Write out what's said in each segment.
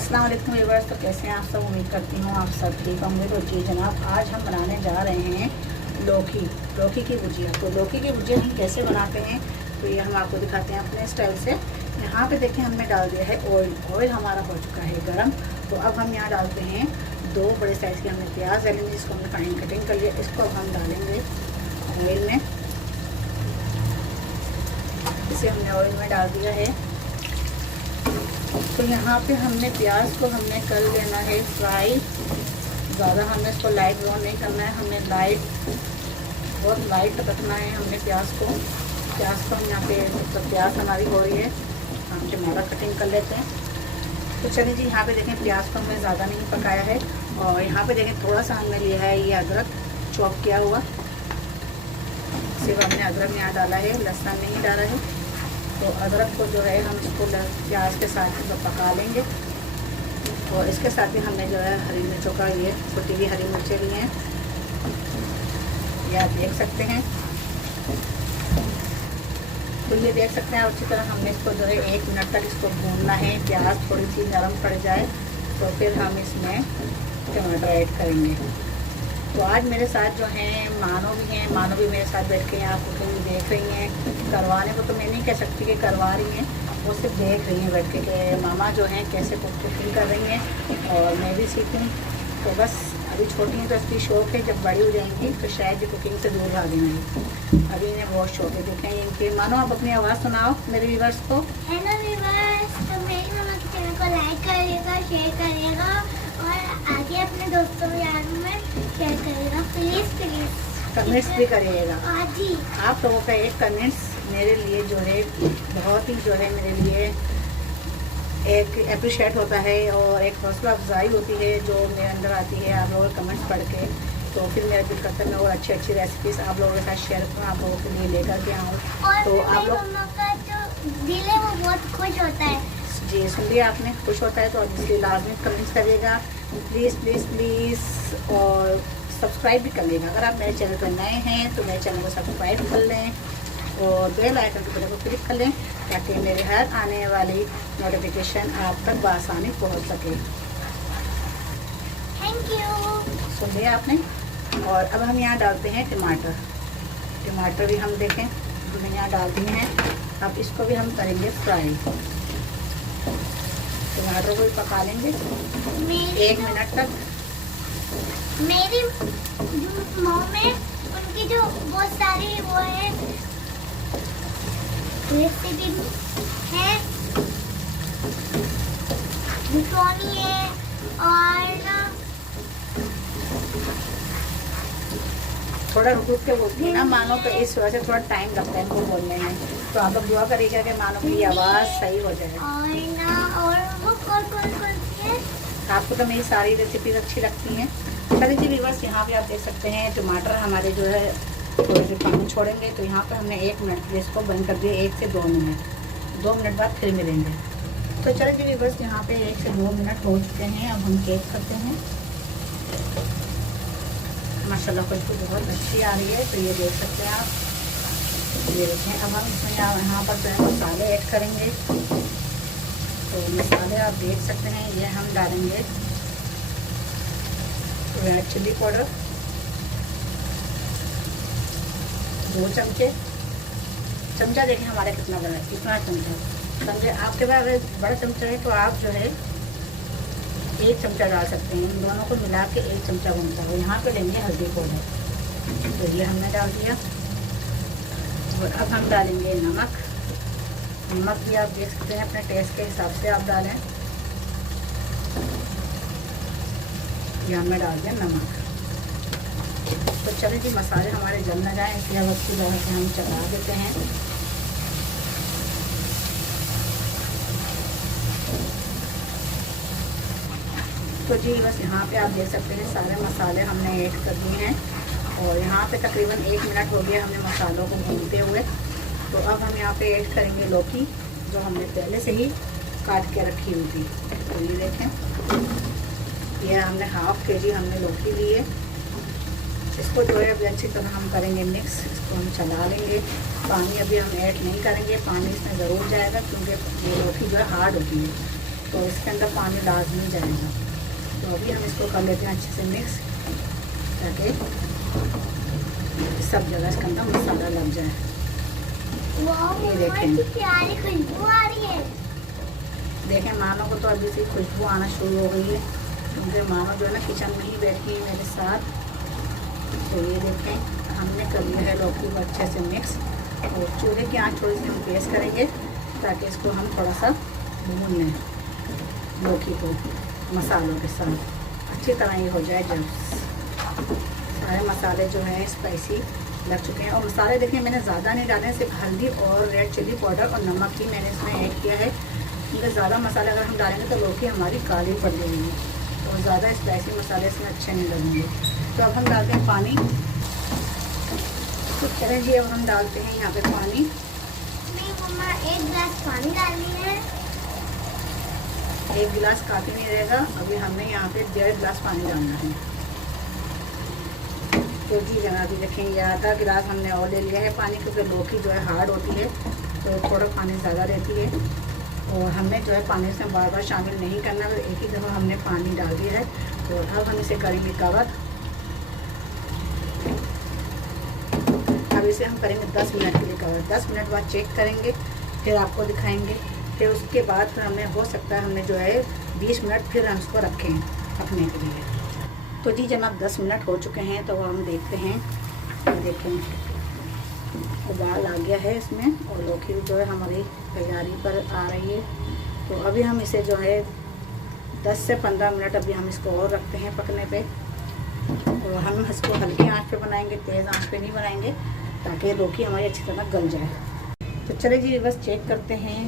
अस्सलाम वालेकुम व्यूअर्स। तो कैसे हैं आप सब? उम्मीद करती हूँ आप सब ठीक होंगे। तो जी जनाब, आज हम बनाने जा रहे हैं लौकी की भुजिया। तो लौकी की भुजिया हम कैसे बनाते हैं तो ये हम आपको दिखाते हैं अपने स्टाइल से। यहाँ पे देखें हमने डाल दिया है ऑयल हमारा हो चुका है गर्म। तो अब हम यहाँ डालते हैं 2 बड़े साइज़ के हमने प्याज ले लेंगे, जिसको हमने फाइन कटिंग कर लिया। इसको अब हम डालेंगे ऑयल में। इसे हमने ऑयल में डाल दिया है। तो यहाँ पे हमने प्याज को हमने कर लेना है फ्राई। ज़्यादा हमने इसको लाइट ब्राउन नहीं करना है, हमने बहुत लाइट रखना है हमने प्याज को। हम यहाँ पे तो प्याज हमारी हो रही है, हम टमाटर कटिंग कर लेते हैं। तो चलिए जी, यहाँ पे देखें प्याज को हमने ज़्यादा नहीं पकाया है। और यहाँ पे देखें थोड़ा सा हमने लिया है ये अदरक चॉप किया हुआ। सिर्फ हमने अदरक यहाँ डाला है, लहसुन नहीं डाला है। तो अदरक को जो है हम इसको प्याज के साथ ही पका लेंगे। और इसके साथ ही हमने जो है हरी मिर्चों का ये कुटी हुई हरी मिर्चें ली हैं, ये आप देख सकते हैं। तो ये देख सकते हैं अच्छी तरह हमने इसको जो है 1 मिनट तक इसको भूनना है। प्याज थोड़ी सी नरम पड़ जाए तो फिर हम इसमें टमाटर ऐड करेंगे। तो आज मेरे साथ जो हैं मानो भी मेरे साथ बैठ के यहाँ कुकिंग देख रही हैं। करवाने को तो मैं नहीं कह सकती कि करवा रही हैं, वो सिर्फ देख रही हैं बैठ के कि मामा जो हैं कैसे कुकिंग कर रही हैं और मैं भी सीखूँ। तो बस अभी छोटी हैं तो इसकी शौक़ है, जब बड़ी हो जाएंगी तो शायद ये कुकिंग से दूर भागें नहीं। अभी इन्हें बहुत शौक़ है। देखें इनके मानो, आप अपनी आवाज़ सुनाओ मेरे व्यूअर्स को। हेलो व्यूअर्स, तो मेरी मामा के चैनल को लाइक करिएगा, शेयर करिएगा और आगे अपने दोस्तों यारों में शेयर करिएगा। प्लीज़ कमेंट्स भी करिएगा। जी, आप लोगों का एक कमेंट्स मेरे लिए जो है बहुत ही जो है मेरे लिए एक अप्रिशिएट होता है और एक हौसला अफजाई होती है जो मेरे अंदर आती है आप लोगों के कमेंट्स पढ़ के। तो फिर मेरा दिल करता है मैं और अच्छी रेसिपीज़ आप लोगों के साथ शेयर करूँ, आप लोगों के लिए लेकर के आऊँ। तो आप लोग का जो दिल है वो बहुत खुश होता है। जी सुन लिया आपने, खुश होता है तो इसलिए लाजमी कमेंट्स करिएगा प्लीज़। और सब्सक्राइब भी कर लेना। अगर आप मेरे चैनल पर नए हैं तो मेरे चैनल को सब्सक्राइब कर लें और बेल आइकन के बटन को क्लिक कर लें ताकि मेरे हर आने वाली नोटिफिकेशन आप तक बआसानी पहुंच सके। Thank you. सुन लिया आपने। और अब हम यहाँ डालते हैं टमाटर भी हम देखें हमने यहाँ डाल दिए हैं। अब इसको भी हम करेंगे फ्राई। टमाटर को भी पका लेंगे 1 मिनट तक। मेरी मॉम है, उनकी जो बहुत सारी वो है रेसिपी है, बिरयानी है और ना थोड़ा रुक के बोलती है ना मानो, तो इस वजह से थोड़ा टाइम लगता है इनको बोलने में। तो आप लोग दुआ करिएगा कि मानो की आवाज़ सही हो जाए। और वो कौन सी है? आपको तो मेरी सारी रेसिपीज अच्छी लगती हैं। चलिए जी व्यूअर्स, यहाँ पे आप देख सकते हैं टमाटर हमारे जो है थोड़े से पानी छोड़ेंगे। तो यहाँ पर हमने 1 मिनट के लिए इसको बंद कर दिया, 1 से 2 मिनट। 2 मिनट बाद फिर मिलेंगे। तो चलिए जी व्यूअर्स, यहाँ पे 1 से 2 मिनट हो चुके हैं। अब हम चेक करते हैं। माशाल्लाह खुशबू बहुत अच्छी आ रही है। तो ये देख सकते हैं आप, ये देखें। अब हम इसमें यहाँ पर जो है मसाले ऐड करेंगे। तो मसाले आप देख सकते हैं, ये हम डालेंगे रेड चिल्ली पाउडर 2 चमचा देखें हमारे कितना बड़ा है, इतना चमचा समझे। आपके पास अगर बड़ा चमचा है तो आप जो है 1 चमचा डाल सकते हैं। इन दोनों को मिला के 1 चमचा बनता है। यहाँ पे लेंगे हल्दी पाउडर, तो ये हमने डाल दिया। और अब हम डालेंगे नमक भी आप देख सकते हैं अपने टेस्ट के हिसाब से आप डालें। ये हमने डाल दिया नमक। तो चलिए जी, मसाले हमारे जल न जाएँ इसलिए अब अच्छी तरह से हम चला देते हैं। तो जी बस यहाँ पे आप देख सकते हैं सारे मसाले हमने ऐड कर दिए हैं। और यहाँ पे तकरीबन 1 मिनट हो गया हमने मसालों को भूनते हुए। तो अब हम यहाँ पे ऐड करेंगे लौकी, जो हमने पहले से ही काट के रखी हुई थी। तो ये देखें, ये हमने हाफ kg हमने लौकी ली है। इसको जो है अभी अच्छी तरह हम करेंगे मिक्स। इसको हम चला लेंगे। पानी अभी हम ऐड नहीं करेंगे, पानी इसमें ज़रूर जाएगा क्योंकि ये लौकी जो है हार्ड होती है। तो इसके अंदर पानी लाजमी जाएगा। तो अभी हम इसको कर लेते हैं अच्छे से मिक्स, ताकि सब जगह इसके अंदर मसाला लग जाए। ये देखें, प्यारी खुशबू आ रही है। देखें मानो को तो अभी से खुशबू आना शुरू हो गई है, क्योंकि मानो जो है ना किचन में ही बैठी है मेरे साथ। तो ये देखें हमने कर लिया है लौकी को अच्छे से मिक्स, और चूल्हे की आँच थोड़ी सी हम तेज़ करेंगे ताकि इसको हम थोड़ा सा भून लें, लौकी को मसालों के साथ अच्छी तरह ये हो जाए। जब सारे मसाले जो हैं स्पाइसी लग चुके हैं, और मसाले देखें मैंने ज़्यादा नहीं डाले, सिर्फ हल्दी और रेड चिली पाउडर और नमक ही मैंने इसमें ऐड किया है, क्योंकि ज़्यादा मसाले अगर हम डालेंगे तो लौकी हमारी काली पड़ जाएगी, और ज़्यादा स्पाइसी मसाले इसमें अच्छे नहीं लगेंगे। तो अब हम डालते हैं पानी। तो चलें जी, अब हम डालते हैं यहाँ पे पानी। नहीं मम्मा, 1 गिलास पानी डालनी है। 1 गिलास काफ़ी नहीं रहेगा, अभी हमने यहाँ पे 1.5 गिलास पानी डालना है। तो जी जनाब देखें, ये आधा गिलास हमने और ले लिया है पानी, क्योंकि लौकी जो है हार्ड होती है तो थोड़ा पानी ज़्यादा रहती है, और हमने जो है पानी से बार बार शामिल नहीं करना, तो एक ही दफ़ा हमने पानी डाल दिया है। तो अब हम इसे करेंगे कवर। अब इसे हम करेंगे 10 मिनट के लिए कवर। 10 मिनट बाद चेक करेंगे, फिर आपको दिखाएंगे। फिर उसके बाद फिर हमें हो सकता है हमने जो है 20 मिनट फिर हम इसको रखें पकने के लिए। तो जी जनाब 10 मिनट हो चुके हैं, तो हम देखते हैं। देखें उबाल आ गया है इसमें, और लौकी जो है हमारी तैयारी पर आ रही है। तो अभी हम इसे जो है 10 से 15 मिनट अभी हम इसको और रखते हैं पकने पे, और हम इसको हल्की आंच पे बनाएंगे, तेज़ आंच पे नहीं बनाएंगे, ताकि लौकी हमारी अच्छी तरह गल जाए। तो चले जी बस चेक करते हैं।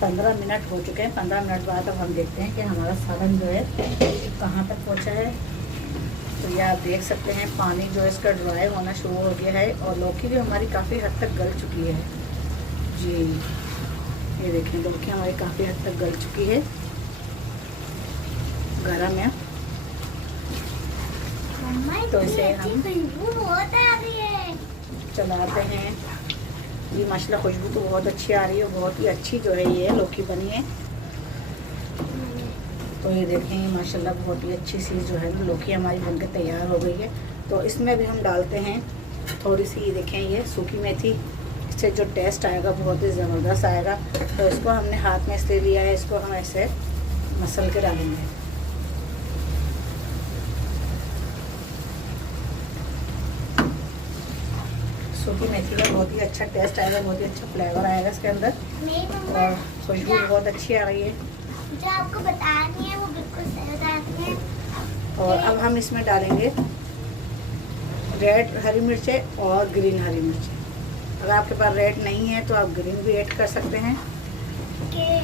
15 मिनट हो चुके हैं। 15 मिनट बाद अब हम देखते हैं कि हमारा सालन जो है कहाँ तक पहुँचा है। तो ये आप देख सकते हैं पानी जो है इसका ड्राई होना शुरू हो गया है, और लौकी भी हमारी काफ़ी हद तक गल चुकी है जी। ये देखें लौकी हमारी काफ़ी हद तक गल चुकी है, गरम है। तो इसे हम बहुत आ रही है, चलाते हैं जी। माशाल्लाह खुशबू तो बहुत अच्छी आ रही है, बहुत ही अच्छी जो है ये लौकी बनी है। तो ये देखें माशाल्लाह बहुत ही अच्छी सी जो है लौकी हमारी बनकर तैयार हो गई है। तो इसमें भी हम डालते हैं थोड़ी सी, ये देखें ये सूखी मेथी, इससे जो टेस्ट आएगा बहुत ही ज़बरदस्त आएगा। तो इसको हमने हाथ में इसलिए लिया है, इसको हम ऐसे मसल के डालेंगे। सूखी मेथी का बहुत ही अच्छा टेस्ट आएगा, बहुत ही अच्छा फ्लेवर आएगा इसके अंदर, और खुशबू बहुत अच्छी आ रही है। जो आपको बतानी है वो बिल्कुल सही बताती है। और अब हम इसमें डालेंगे रेड हरी मिर्चें और ग्रीन हरी मिर्चें। अगर आपके पास रेड नहीं है तो आप ग्रीन भी ऐड कर सकते हैं।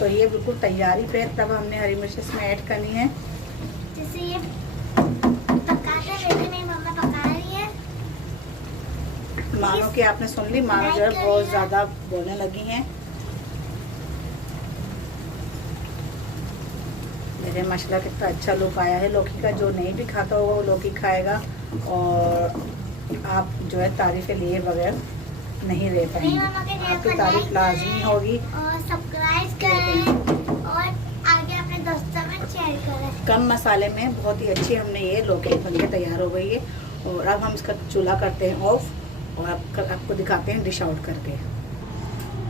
तो ये बिल्कुल तैयारी पे, तब हमने हरी मिर्च इसमें ऐड करनी है। जैसे ये पकाते हुए मेरी मम्मा पका रही है। मानो कि आपने सुन ली, मानो जो है बहुत ज़्यादा बोलने लगी हैं। मेरे माशाल्लाह कितना अच्छा लुक आया है लौकी का। जो नहीं भी खाता होगा वो लौकी खाएगा, और आप जो है तारीफ़ें लिए बगैर नहीं रह पाएंगे। आपकी तारीफ लाजमी होगी। और सब्सक्राइब करें और आगे अपने दोस्तों में शेयर करें। कम मसाले में बहुत ही अच्छी हमने ये लौकी बनके तैयार हो गई है। और अब हम इसका चूल्हा करते हैं ऑफ, और आपको दिखाते हैं डिश आउट करके।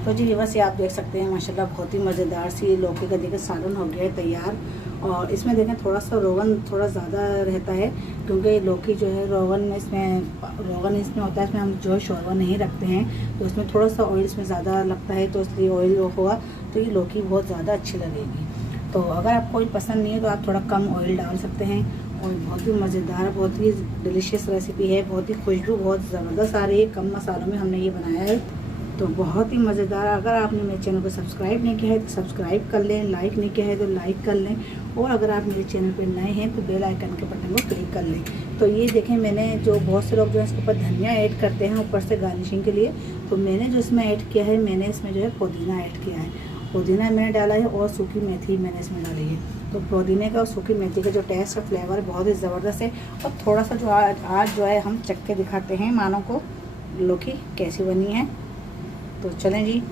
तो जी बस ये आप देख सकते हैं माशाल्लाह बहुत ही मज़ेदार सी लौकी का देखिए सालन हो गया है तैयार। और इसमें देखें थोड़ा सा रोगन थोड़ा ज़्यादा रहता है, क्योंकि लौकी जो है रोगन इसमें होता है। इसमें हम जो है शोरबा नहीं रखते हैं, तो इसमें थोड़ा सा ऑयल इसमें ज़्यादा लगता है, तो इसलिए ऑयल होगा तो ये लौकी बहुत ज़्यादा अच्छी लगेगी। तो अगर आपको ऑयल पसंद नहीं है तो आप थोड़ा कम ऑयल डाल सकते हैं। और बहुत ही मज़ेदार, बहुत ही डिलीशियस रेसिपी है, बहुत ही खुशबू बहुत ज़बरदस्त आ रही है। कम मसालों में हमने ये बनाया है, तो बहुत ही मज़ेदार। अगर आपने मेरे चैनल को सब्सक्राइब नहीं किया है तो सब्सक्राइब कर लें, लाइक नहीं किया है तो लाइक कर लें, और अगर आप मेरे चैनल पर नए हैं तो बेल आइकन के बटन को क्लिक कर लें। तो ये देखें मैंने जो बहुत से लोग जो है इसके ऊपर धनिया ऐड करते हैं ऊपर से गार्निशिंग के लिए, तो मैंने जो इसमें ऐड किया है, मैंने इसमें जो है पुदीना ऐड किया है। पुदीना मैंने डाला है और सूखी मेथी मैंने इसमें डाली है। तो पुदीने का और सूखी मेथी का जो टेस्ट और फ्लेवर बहुत ही ज़बरदस्त है। और थोड़ा सा जो आज जो है हम चख के दिखाते हैं मानो को लौकी कैसी बनी है। तो चलें जी,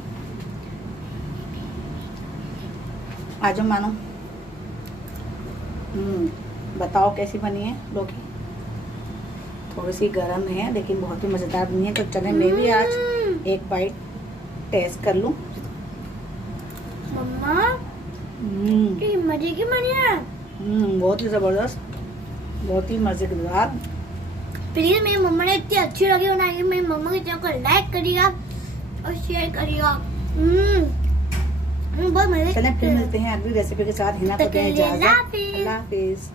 आ जाओ मानो। बताओ कैसी बनी है लौकी। थोड़ी सी गर्म है लेकिन बहुत ही मज़ेदार बनी है। तो चले मैं भी आज एक बाइट टेस्ट कर लूँ। मम्मा ये मजे की बनी है। बहुत ही ज़बरदस्त, बहुत ही मज़ेदार। प्लीज मेरी मम्मा ने इतनी अच्छी लगी बनाई, मेरी मम्मा की चैनल को लाइक करिएगा और शेयर करिएगा। बहुत मजे। चलें फिर मिलते हैं अगली रेसिपी के साथ। हिना को दें इजाज़त। अल्लाह हाफिज़।